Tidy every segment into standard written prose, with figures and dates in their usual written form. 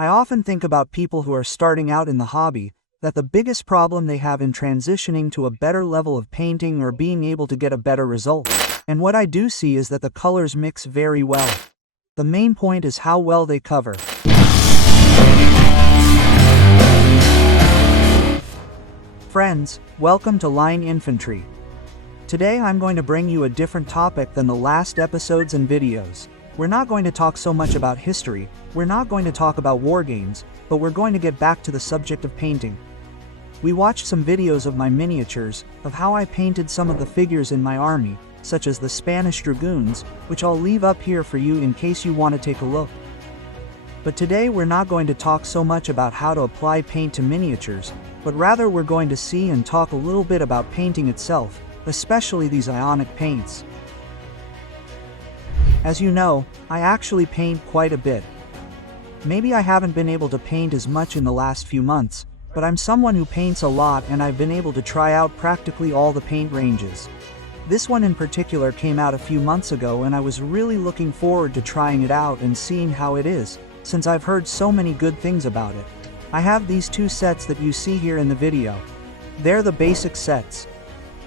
I often think about people who are starting out in the hobby, that the biggest problem they have in transitioning to a better level of painting or being able to get a better result. And what I do see is that the colors mix very well. The main point is how well they cover. Friends, welcome to Line Infantry. Today I'm going to bring you a different topic than the last episodes and videos. We're not going to talk so much about history, we're not going to talk about war games, but we're going to get back to the subject of painting. We watched some videos of my miniatures, of how I painted some of the figures in my army, such as the Spanish Dragoons, which I'll leave up here for you in case you want to take a look. But today we're not going to talk so much about how to apply paint to miniatures, but rather we're going to see and talk a little bit about painting itself, especially these ionic paints. As you know, I actually paint quite a bit. Maybe I haven't been able to paint as much in the last few months, but I'm someone who paints a lot and I've been able to try out practically all the paint ranges. This one in particular came out a few months ago and I was really looking forward to trying it out and seeing how it is, since I've heard so many good things about it. I have these two sets that you see here in the video. They're the basic sets.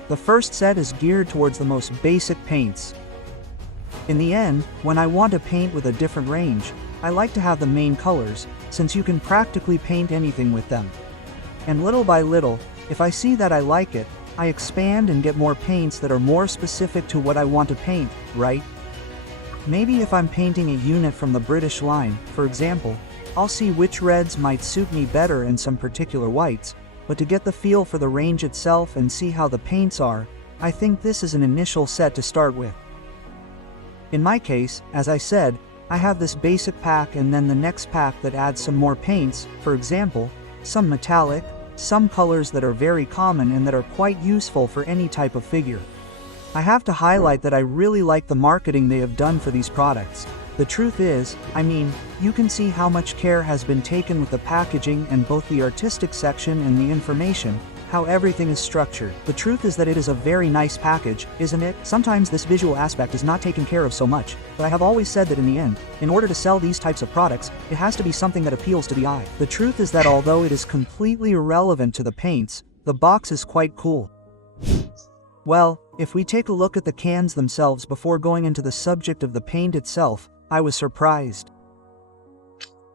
The first set is geared towards the most basic paints. In the end, when I want to paint with a different range, I like to have the main colors, since you can practically paint anything with them. And little by little, if I see that I like it, I expand and get more paints that are more specific to what I want to paint, right? Maybe if I'm painting a unit from the British line, for example, I'll see which reds might suit me better and some particular whites, but to get the feel for the range itself and see how the paints are, I think this is an initial set to start with. In my case, as I said, I have this basic pack and then the next pack that adds some more paints, for example, some metallic, some colors that are very common and that are quite useful for any type of figure. I have to highlight that I really like the marketing they have done for these products. The truth is, you can see how much care has been taken with the packaging and both the artistic section and the information, how everything is structured. The truth is that it is a very nice package, isn't it? Sometimes this visual aspect is not taken care of so much, but I have always said that in the end, in order to sell these types of products, it has to be something that appeals to the eye. The truth is that although it is completely irrelevant to the paints, the box is quite cool. Well, if we take a look at the cans themselves before going into the subject of the paint itself, I was surprised.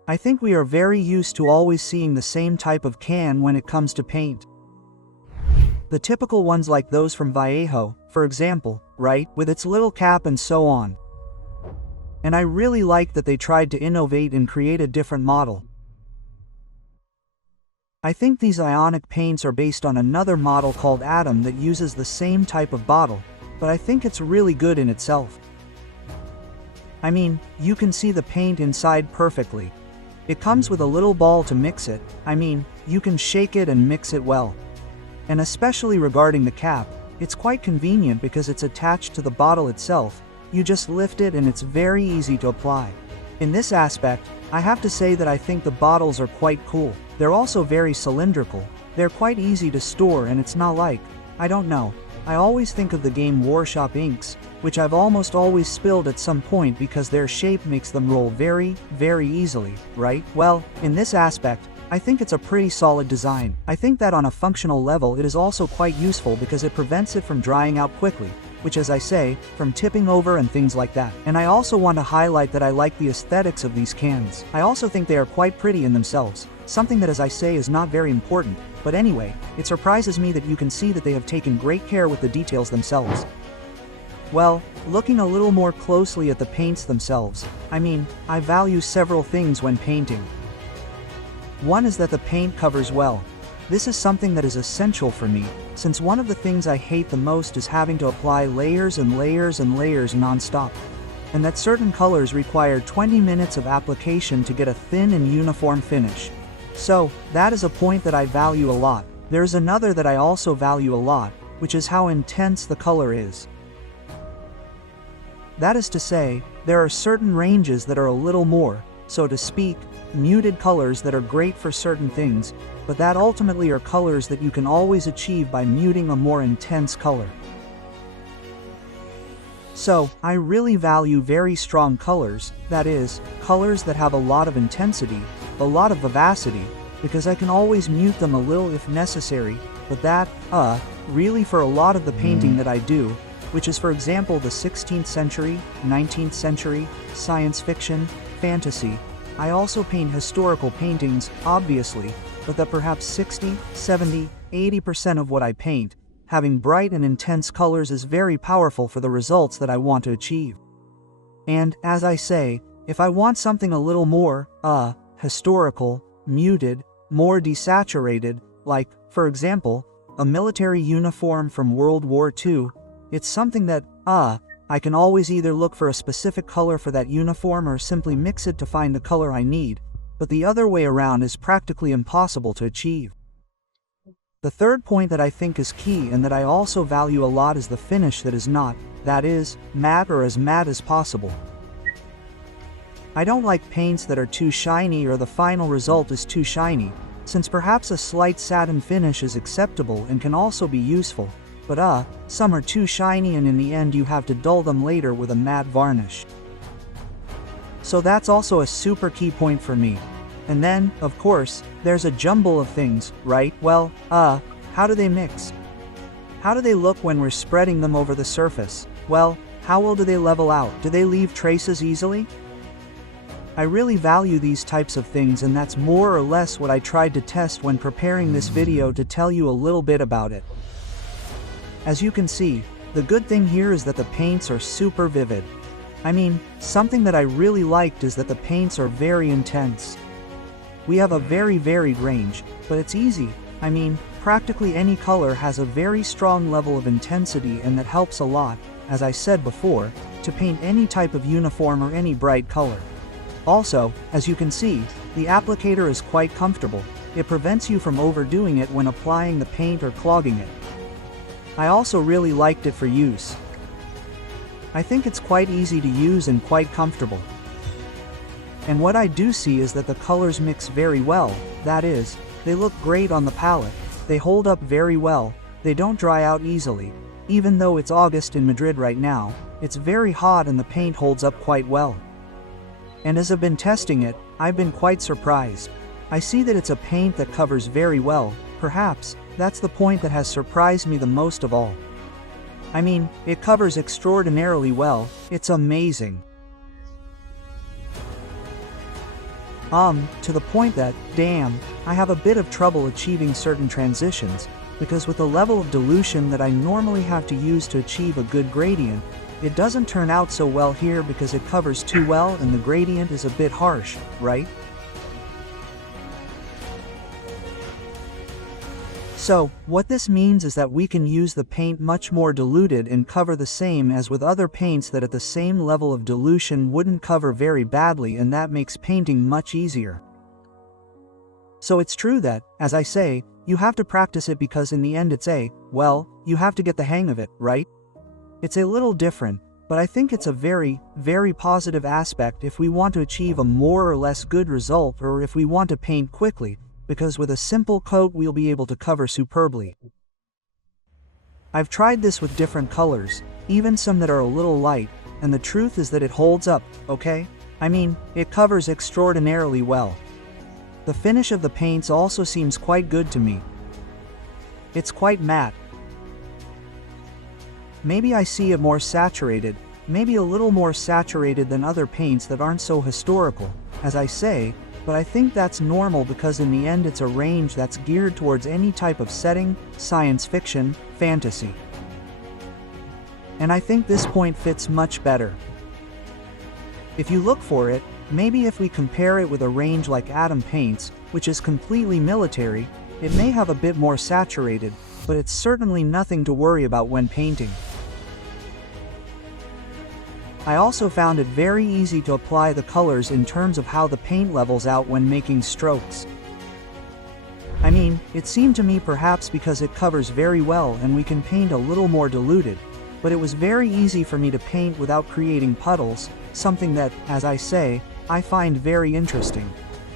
I think we are very used to always seeing the same type of can when it comes to paint. The typical ones like those from Vallejo, for example, right, with its little cap and so on. And I really like that they tried to innovate and create a different model. I think these ionic paints are based on another model called Atom that uses the same type of bottle, but I think it's really good in itself. You can see the paint inside perfectly. It comes with a little ball to mix it, you can shake it and mix it well. And especially regarding the cap, it's quite convenient because it's attached to the bottle itself, you just lift it and it's very easy to apply. In this aspect, I have to say that I think the bottles are quite cool. They're also very cylindrical, they're quite easy to store and it's not like, I don't know, I always think of the game Warshop Inks, which I've almost always spilled at some point because their shape makes them roll very, very easily, right? Well, in this aspect, I think it's a pretty solid design. I think that on a functional level it is also quite useful because it prevents it from drying out quickly, which as I say, from tipping over and things like that. And I also want to highlight that I like the aesthetics of these cans. I also think they are quite pretty in themselves, something that as I say is not very important, but anyway, it surprises me that you can see that they have taken great care with the details themselves. Well, looking a little more closely at the paints themselves, I value several things when painting. One is that the paint covers well. This is something that is essential for me, since one of the things I hate the most is having to apply layers and layers and layers non-stop. And that certain colors require 20 minutes of application to get a thin and uniform finish. So, that is a point that I value a lot. There's another that I also value a lot, which is how intense the color is. That is to say, there are certain ranges that are a little more, so to speak, muted colors that are great for certain things, but that ultimately are colors that you can always achieve by muting a more intense color. So, I really value very strong colors, that is, colors that have a lot of intensity, a lot of vivacity, because I can always mute them a little if necessary, but that, really for a lot of the painting that I do, which is for example the 16th century, 19th century, science fiction, fantasy. I also paint historical paintings, obviously, but that perhaps 60, 70, 80% of what I paint, having bright and intense colors is very powerful for the results that I want to achieve. And, as I say, if I want something a little more, historical, muted, more desaturated, like, for example, a military uniform from World War II, it's something that, I can always either look for a specific color for that uniform or simply mix it to find the color I need, but the other way around is practically impossible to achieve. The third point that I think is key and that I also value a lot is the finish that is not, that is, matte or as matte as possible. I don't like paints that are too shiny or the final result is too shiny, since perhaps a slight satin finish is acceptable and can also be useful, but some are too shiny and in the end you have to dull them later with a matte varnish. So that's also a super key point for me. And then, of course, there's a jumble of things, right? Well, how do they mix? How do they look when we're spreading them over the surface? Well, how well do they level out? Do they leave traces easily? I really value these types of things, and that's more or less what I tried to test when preparing this video to tell you a little bit about it. As you can see, the good thing here is that the paints are super vivid. I mean, something that I really liked is that the paints are very intense. We have a very varied range, but it's easy. I mean, practically any color has a very strong level of intensity, and that helps a lot, as I said before, to paint any type of uniform or any bright color. Also, as you can see, the applicator is quite comfortable. It prevents you from overdoing it when applying the paint or clogging it. I also really liked it for use. I think it's quite easy to use and quite comfortable. And what I do see is that the colors mix very well, that is, they look great on the palette, they hold up very well, they don't dry out easily. Even though it's August in Madrid right now, it's very hot and the paint holds up quite well. And as I've been testing it, I've been quite surprised. I see that it's a paint that covers very well, perhaps, that's the point that has surprised me the most of all. I mean, it covers extraordinarily well, it's amazing. To the point that, damn, I have a bit of trouble achieving certain transitions, because with the level of dilution that I normally have to use to achieve a good gradient, it doesn't turn out so well here because it covers too well and the gradient is a bit harsh, right? So, what this means is that we can use the paint much more diluted and cover the same as with other paints that at the same level of dilution wouldn't cover very badly, and that makes painting much easier. So it's true that, as I say, you have to practice it because in the end you have to get the hang of it, right? It's a little different, but I think it's a very, very positive aspect if we want to achieve a more or less good result or if we want to paint quickly, because with a simple coat we'll be able to cover superbly. I've tried this with different colors, even some that are a little light, and the truth is that it holds up, okay? I mean, it covers extraordinarily well. The finish of the paints also seems quite good to me. It's quite matte. Maybe I see it more saturated, maybe a little more saturated than other paints that aren't so historical, as I say, but I think that's normal because in the end it's a range that's geared towards any type of setting, science fiction, fantasy. And I think this point fits much better. If you look for it, maybe if we compare it with a range like Atom Paints, which is completely military, it may have a bit more saturated, but it's certainly nothing to worry about when painting. I also found it very easy to apply the colors in terms of how the paint levels out when making strokes. I mean, it seemed to me perhaps because it covers very well and we can paint a little more diluted, but it was very easy for me to paint without creating puddles, something that, as I say, I find very interesting.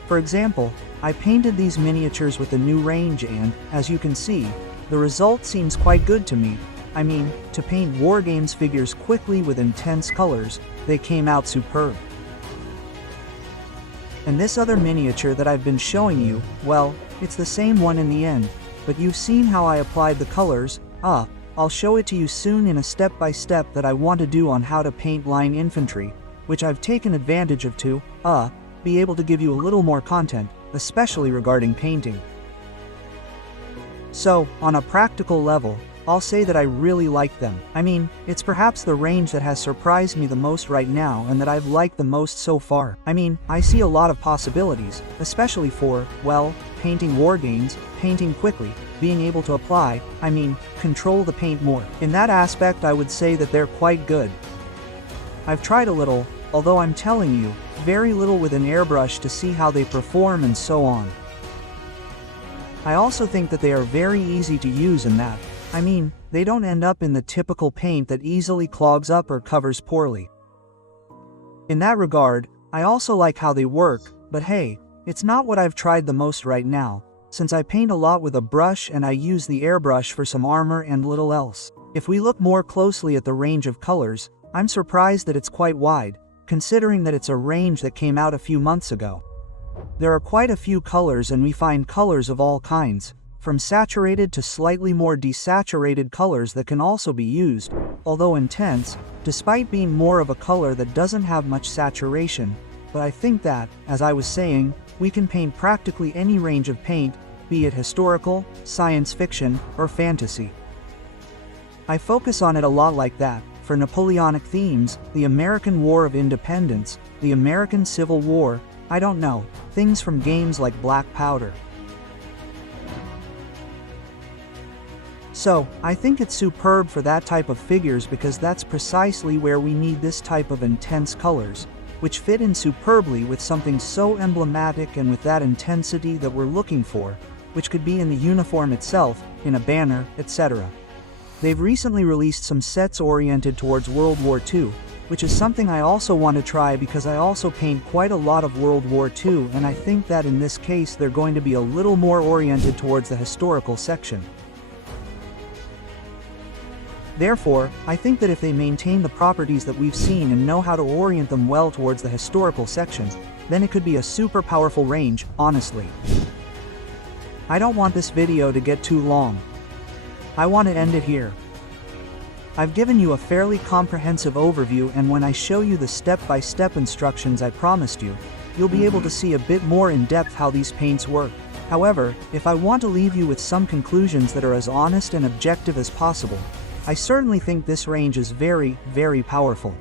For example, I painted these miniatures with the new range and, as you can see, the result seems quite good to me. I mean, to paint Wargames figures quickly with intense colors, they came out superb. And this other miniature that I've been showing you, well, it's the same one in the end, but you've seen how I applied the colors. I'll show it to you soon in a step-by-step that I want to do on how to paint line infantry, which I've taken advantage of to, be able to give you a little more content, especially regarding painting. So, on a practical level, I'll say that I really like them. I mean, it's perhaps the range that has surprised me the most right now and that I've liked the most so far. I mean, I see a lot of possibilities, especially for, well, painting war games, painting quickly, being able to apply, control the paint more. In that aspect, I would say that they're quite good. I've tried a little, although I'm telling you, very little with an airbrush to see how they perform and so on. I also think that they are very easy to use in that, they don't end up in the typical paint that easily clogs up or covers poorly. In that regard, I also like how they work, but hey, it's not what I've tried the most right now, since I paint a lot with a brush and I use the airbrush for some armor and little else. If we look more closely at the range of colors, I'm surprised that it's quite wide, considering that it's a range that came out a few months ago. There are quite a few colors and we find colors of all kinds, from saturated to slightly more desaturated colors that can also be used, although intense, despite being more of a color that doesn't have much saturation. But I think that, as I was saying, we can paint practically any range of paint, be it historical, science fiction, or fantasy. I focus on it a lot like that, for Napoleonic themes, the American War of Independence, the American Civil War, I don't know, things from games like Black Powder. So, I think it's superb for that type of figures because that's precisely where we need this type of intense colors, which fit in superbly with something so emblematic and with that intensity that we're looking for, which could be in the uniform itself, in a banner, etc. They've recently released some sets oriented towards World War II, which is something I also want to try because I also paint quite a lot of World War II, and I think that in this case they're going to be a little more oriented towards the historical section. Therefore, I think that if they maintain the properties that we've seen and know how to orient them well towards the historical section, then it could be a super powerful range, honestly. I don't want this video to get too long. I want to end it here. I've given you a fairly comprehensive overview, and when I show you the step-by-step instructions I promised you, you'll be able to see a bit more in depth how these paints work. However, if I want to leave you with some conclusions that are as honest and objective as possible, I certainly think this range is very, very powerful.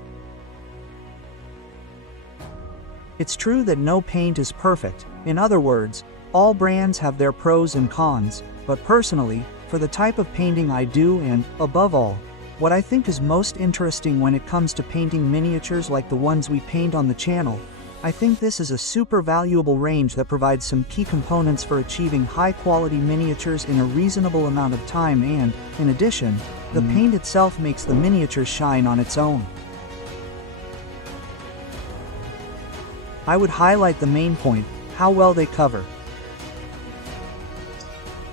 It's true that no paint is perfect. In other words, all brands have their pros and cons, but personally, for the type of painting I do and, above all, what I think is most interesting when it comes to painting miniatures like the ones we paint on the channel, I think this is a super valuable range that provides some key components for achieving high-quality miniatures in a reasonable amount of time, and, in addition, the paint itself makes the miniature shine on its own. I would highlight the main point, how well they cover.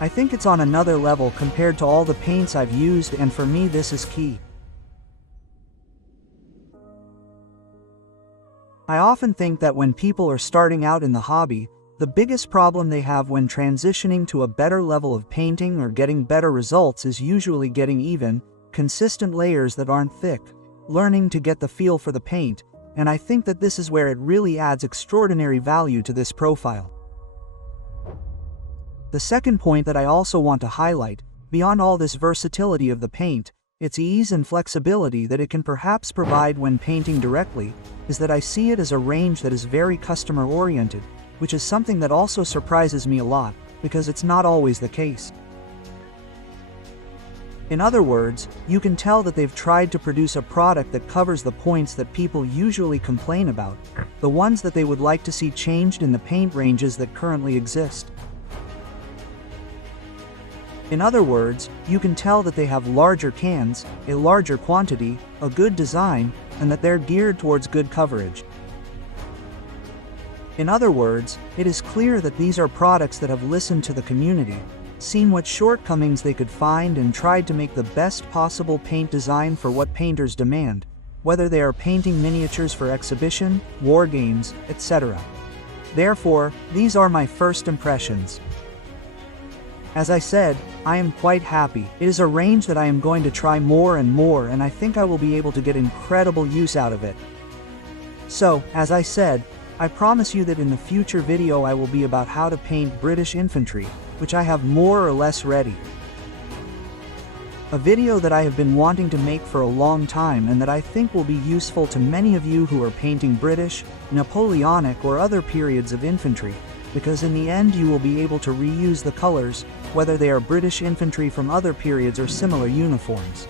I think it's on another level compared to all the paints I've used, and for me this is key. I often think that when people are starting out in the hobby, the biggest problem they have when transitioning to a better level of painting or getting better results is usually getting even, consistent layers that aren't thick, learning to get the feel for the paint, and I think that this is where it really adds extraordinary value to this profile. The second point that I also want to highlight, beyond all this versatility of the paint, its ease and flexibility that it can perhaps provide when painting directly, is that I see it as a range that is very customer-oriented, which is something that also surprises me a lot, because it's not always the case. In other words, you can tell that they've tried to produce a product that covers the points that people usually complain about, the ones that they would like to see changed in the paint ranges that currently exist. In other words, you can tell that they have larger cans, a larger quantity, a good design, and that they're geared towards good coverage. In other words, it is clear that these are products that have listened to the community, seen what shortcomings they could find, and tried to make the best possible paint design for what painters demand, whether they are painting miniatures for exhibition, war games, etc. Therefore, these are my first impressions. As I said, I am quite happy. It is a range that I am going to try more and more, and I think I will be able to get incredible use out of it. So, as I said, I promise you that in the future video I will be about how to paint British infantry, which I have more or less ready. A video that I have been wanting to make for a long time and that I think will be useful to many of you who are painting British, Napoleonic or other periods of infantry, because in the end you will be able to reuse the colors, whether they are British infantry from other periods or similar uniforms.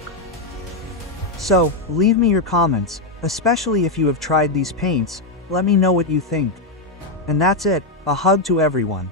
So, leave me your comments, especially if you have tried these paints. Let me know what you think. And that's it, a hug to everyone.